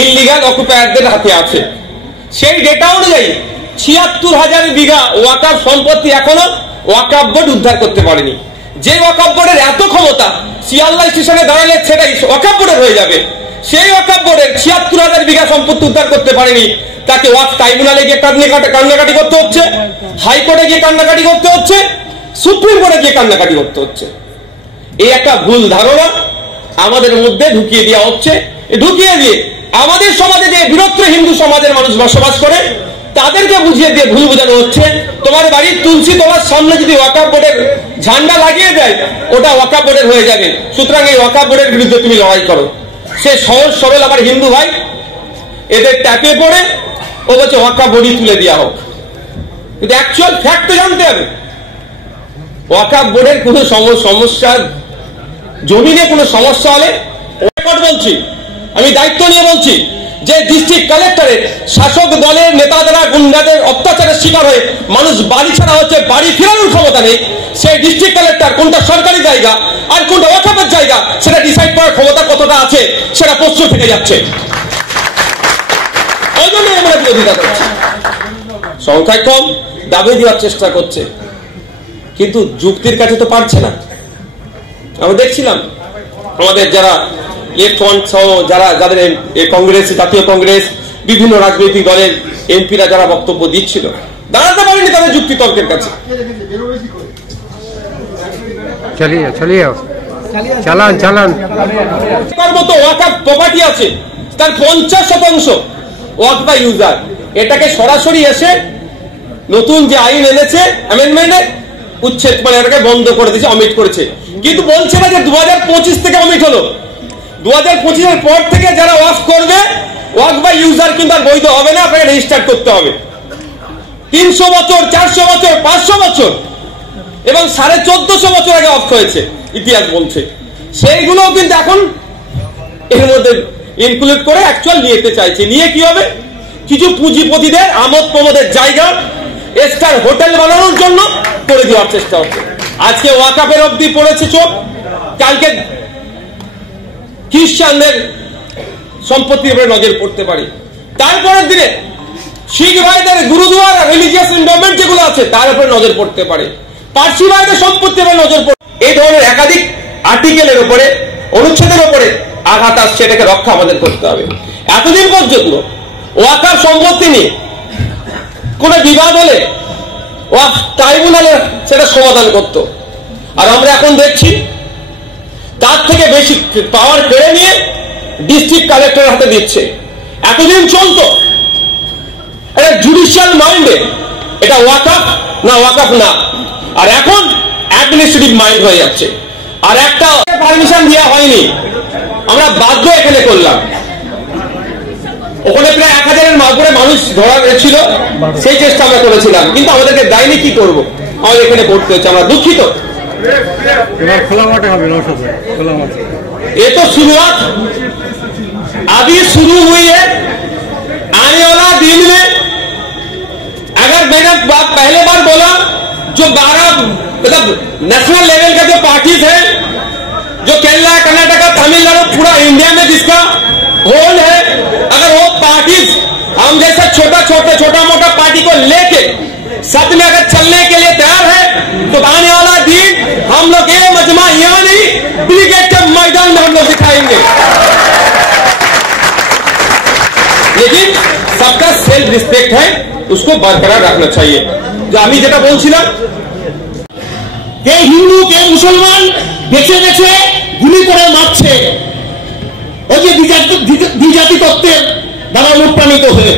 Illegal অকুপায়ারদের হাতে আছে। সেই ডেটা অনুযায়ী ৭৬,০০০ বিঘা ওয়াকফ সম্পত্তি এখনো ওয়াকফ বোর্ড উদ্ধার করতে পারেনি। যে ওয়াকফ বোর্ডের এত ক্ষমতা, শিয়ালদা স্টেশনে দাঁড়ালে সেটাই ওয়াকফ বোর্ডের হয়ে যাবে, সেই ওয়াকফ বোর্ডের ৭৬,০০০ বিঘা সম্পত্তি উদ্ধার করতে পারেনি। তাকে ওয়াকফ ট্রাইব্যুনালে গিয়ে কান্নাকাটি করতে হচ্ছে, হাইকোর্টে গিয়ে কান্নাকাটি করতে হচ্ছে, সুপ্রিম কোর্টে গিয়ে কান্নাকাটি করতে হচ্ছে। এই একটা ভুল ধারণা আমাদের মধ্যে ঢুকিয়ে দেওয়া হচ্ছে। ঢুকিয়ে দিয়ে আমাদের সমাজে যে বৃহত্তর হিন্দু সমাজের মানুষ বসবাস করে তাদেরকে বুঝিয়ে দিয়ে ভুল বোঝানো হচ্ছে। তোমার বাড়ির তুলসী তোমার সামনে যদি ওয়াকফ বোর্ডের ঝান্ডা লাগিয়ে দেয় ওটা ওয়াকফ বোর্ডের হয়ে যাবে, সুতরাং এই ওয়াকফ বোর্ডের বিরুদ্ধে তুমি লড়াই করো। সে সহজ সরল আমার হিন্দু ভাই, এদের ট্যাপে পড়ে ও বলছে ওয়াকফ বোর্ডই তুলে দেওয়া হোক, কিন্তু অ্যাকচুয়াল ফ্যাক্ট তো জানতে হবে। ওয়াকফ বোর্ডের কোনো সমস্যা, জমিনে কোনো সমস্যা হলে বলছি, আমি দায়িত্ব নিয়ে বলছি যে ডিস্ট্রিক্ট কালেক্টরের শাসক দলের নেতাদের গুন্ডাদের অত্যাচারের শিকার হয়ে মানুষ বাড়ি ছাড়া হচ্ছে, বাড়ি ফেরানোর ক্ষমতা নেই। সেই ডিস্ট্রিক্ট কালেক্টর কোনটা সরকারি জায়গা আর কোনটা ওয়াকফের জায়গা সেটা ডিসাইড করার ক্ষমতা কতটা আছে সেটা প্রশ্ন থেকে যাচ্ছে। ওই জন্য আমরা বিরোধিতা করছি। সংখ্যায় কম, দাবি দেওয়ার চেষ্টা করছে, কিন্তু যুক্তির কাছে তো পারছে না। আমরা দেখছিলাম আমাদের যারা লেফট ফ্রন্ট সহ যাদের কংগ্রেস, জাতীয় কংগ্রেস, বিভিন্ন রাজনৈতিক দলের এমপিরা যারা বক্তব্য দিচ্ছিল, দাঁড়াতে পারেনি তাদের যুক্তি তর্কের কাছে। তার মতো ওয়াকফ প্রপার্টি আছে, তার 50% ওয়াকফ বাই ইউজার। এটাকে সরাসরি এসে নতুন যে আইন এনেছে অ্যামেন্ডমেন্টে উচ্ছেদ মানে এটাকে বন্ধ করে দিয়েছে, অমিট করেছে। কিন্তু বলছে না যে 2025 থেকে অমিট হলো। 2025 পর থেকে যারা ওয়াকফ করবে ওয়াকফ বাই ইউজার কিন্তু আর বৈধ হবে না, আপনাকে রেজিস্টার করতে হবে। 300 বছর, 400 বছর, 500 বছর এবং 1450 বছর আগে ওয়াকফ হয়েছে ইতিহাস বলছে, সেইগুলোও কিন্তু এখন এর মধ্যে ইনক্লুড করে অ্যাকচুয়াল নিতে চাইছে। নিয়ে কি হবে? কিছু পুঁজিপতিদের আমোদ প্রমোদের জায়গা স্টার হোটেল বানানোর জন্য করে দেওয়ার চেষ্টা হচ্ছে। আজকে ওয়াকফের অবধি পড়েছে চোখ, কালকে খ্রিস্টানদের সম্পত্তির উপরে নজর পড়তে পারে, তারপরের দিনে শিখ ভাইদের গুরুদুয়ারা রিলিজিয়াস এন্ডোমেন্ট যেগুলো আছে তার উপরে নজর পড়তে পারে, পার্সি ভাইদের সম্পত্তির উপরে নজর পড়ে। এই ধরনের একাধিক আর্টিকেলের উপরে, অনুচ্ছেদের উপরে আঘাত আসছে, এটাকে রক্ষা আমাদের করতে হবে। এতদিন পর্যন্ত ওয়াকফ সম্পত্তি নিয়ে কোন বিবাদ হলে ওয়াকফ ট্রাইব্যুনালে সেটা সমাধান করত, আর আমরা এখন দেখছি তার থেকে বেশি পাওয়ার কেড়ে নিয়ে ডিস্ট্রিক্ট কালেক্টরের হাতে দিচ্ছে। এতদিন চলতো এটা জুডিশিয়াল মাইন্ডে, এটা ওয়াকফ না ওয়াকফ না, আর এখন অ্যাডমিনিস্ট্রেটিভ মাইন্ড হয়ে যাচ্ছে। আর একটা পারমিশন দেওয়া হয়নি, আমরা বাধ্য এখানে করলাম। ওখানে প্রায় 1000-এর উপরে মানুষ ধরা ছিল, সেই চেষ্টা আমরা করেছিলাম, কিন্তু আমাদেরকে দেয়নি। কি করবো, আমাদের এখানে করতে হচ্ছে, আমরা দুঃখিত। খোলা মাঠে হবে না, খোলা মাঠে। ये तो शुरुआत अभी शुरू हुई है। आने वाला दिन में अगर मैंने पहले बार बोला जो 12 मतलब नेशनल लेवल का जो पार्टीज है, जो केरला, कर्नाटका, तमिलनाडु, पूरा इंडिया में जिसका होल्ड है, अगर वो पार्टीज हम जैसा छोटा मोटा पार्टी को लेके सच में अगर चलने के लिए तैयार है तो आने वाला दिन हम लोग ये मजमा यहाँ नहीं ब्रिगेड के मैदान में हम लोग दिखाएंगे। लेकिन सबका सेल्फ रिस्पेक्ट है, उसको बरकरार रखना चाहिए। जो আমি যেটা বলছিলাম, কে হিন্দু কে মুসলমান বেছে বেছে গুলি করে মারছে, ওই যে দ্বিজাতি তত্ত্বের দ্বারা অনুপ্রাণিত হয়ে।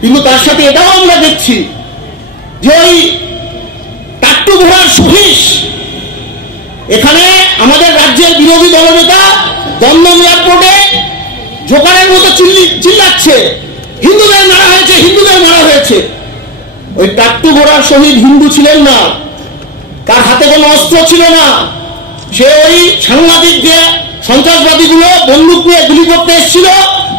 কিন্তু তার সাথে এটাও আমরা দেখছি যে ওই টাট্টু ঘোড়ার সহিস এখানে আমাদের রাজ্যের বিরোধী দলনেতা দমদম এয়ারপোর্টে জোকারের মতো চিল্লাচ্ছে, হিন্দুদের মারা হয়েছে, হিন্দুদের মারা হয়েছে। ওই টাট্টু ঘোড়ার শহীদ হিন্দু ছিলেন না, তার হাতে কোনো অস্ত্র ছিল না। সে ওই সাংবাদিক যে সন্ত্রাসবাদীগুলো বন্দুক নিয়ে গুলি করতে এসেছিল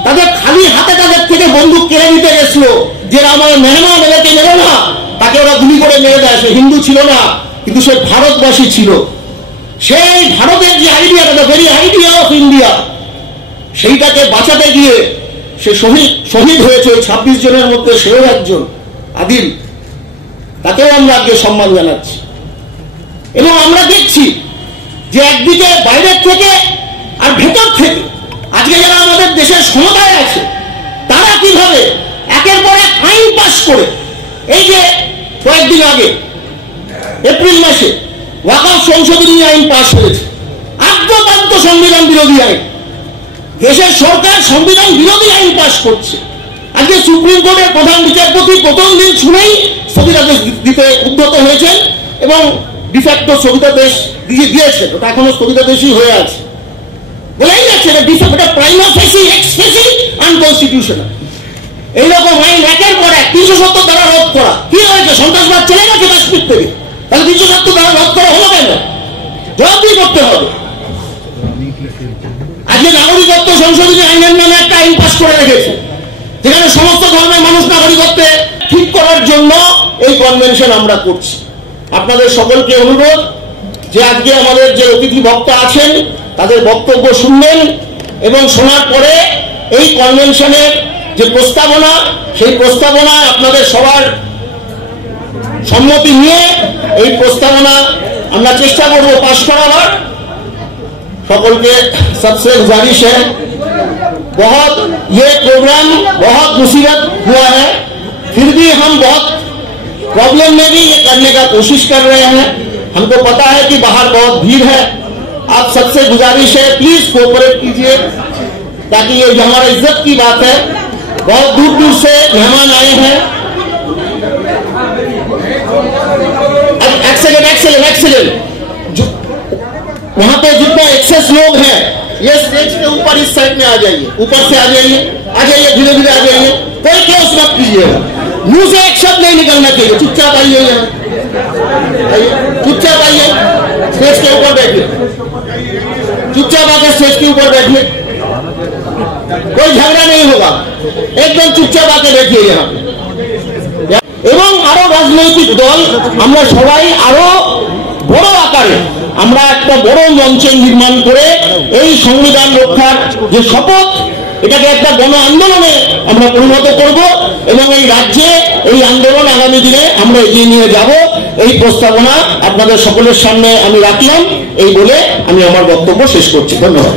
তাদের খালি হাতে তাদের থেকে বন্দুক কেড়ে নিতে গেছিল, যে আমার মেহমান এদেরকে মেরে না, তাকে ওরা গুলি করে মেরে দেয়। সে হিন্দু ছিল না, কিন্তু সে ভারতবাসী ছিল। সেই ভারতের যে idea, very idea of India, সেইটাকে বাঁচাতে গিয়ে সে শহীদ হয়েছে 26 জনের মধ্যে সেও একজন আদিল, তাকেও আমরা আজকে সম্মান জানাচ্ছি। এবং আমরা দেখছি যে একদিকে বাইরের থেকে আর ভেতর থেকে আজকে যারা আমাদের দেশের ক্ষমতায় আছে তারা কিভাবে একের পর এক আইন পাস করে, এই যে কয়েকদিন আগে এপ্রিল মাসে ওয়াকফ সংশোধনী আইন পাস হয়েছে, আদ্যপান্ত সংবিধান বিরোধী আইন, দেশের সরকার সংবিধান বিরোধী আইন পাস করছে। আজকে সুপ্রিম কোর্টের প্রধান বিচারপতি প্রথম দিন শুনেই স্থগিতাদেশ দিতে উদ্যত হয়েছেন এবং ডিফ্যাক্টো স্থগিতাদেশ দিয়েছেন, ওটা এখনো স্থগিতাদেশই হয়ে আছে, বলেই যাচ্ছে এটা প্রাইমা ফেসি এক্স ফেসি আনকনস্টিটিউশনাল। এইরকম আইন একের পর এক 370 দ্বারা রদ করা, কি হয়েছে? সন্ত্রাসবাদ চলে গেছে কাশ্মীর থেকে, তাহলে 370 দ্বারা রদ করা হলো কেন? জবাবদিহি করতে হবে। আজকে নাগরিকত্ব সংশোধনী আইনের নামে একটা আইন পাস করে রেখেছে, যেখানে সমস্ত ধর্মের মানুষ নাগরিকত্বে ঠিক করার জন্য এই কনভেনশন আমরা করছি। আপনাদের সকলকে অনুরোধ যে আজকে আমাদের যে অতিথি বক্তা আছেন তাদের বক্তব্য শুনবেন এবং শোনার পরে এই কনভেনশনের যে প্রস্তাবনা, সেই প্রস্তাবনায় আপনাদের সবার সম্মতি নিয়ে এই প্রস্তাবনা আমরা চেষ্টা করব পাশ করাবার। সকলকে सबसे गुजारिश है, बहुत ये प्रोग्राम बहुत मुसीबत हुआ है, फिर भी हम बहुत प्रॉब्लम में भी ये करने का कोशिश कर रहे हैं। हमको पता है कि बाहर बहुत भीड़ है, आप सबसे गुजारिश है प्लीज कोऑपरेट कीजिए, ताकि ये हमारा इज्जत की बात है। बहुत दूर दूर से मेहमान आए हैं। एक्सेलेंट वहां पे जितना एक्सेस लोग हैं ये स्टेज के ऊपर इस साइड में आ जाइए, ऊपर से आ जाइए, धीरे धीरे आ जाइए, कोई क्लोज मत कीजिएगा, मुंह से एक शब्द नहीं निकलना चाहिए, चुपचाप आइए, यहाँ चुपचाप आइए, स्टेज के ऊपर बैठिए, चुपचाप आकर स्टेज के ऊपर बैठिए, कोई झगड़ा नहीं होगा, एकदम चुपचाप आके बैठिए यहाँ पे। এবং আরো রাজনৈতিক দল আমরা সবাই আরো বড় আকারে আমরা একটা বড় মঞ্চ নির্মাণ করে এই সংবিধান রক্ষার যে শপথ, এটাকে একটা গণ আন্দোলনে আমরা পরিণত করব এবং এই রাজ্যে এই আন্দোলন আগামী দিনে আমরা এগিয়ে নিয়ে যাব। এই প্রস্তাবনা আপনাদের সকলের সামনে আমি রাখলাম, এই বলে আমি আমার বক্তব্য শেষ করছি। ধন্যবাদ।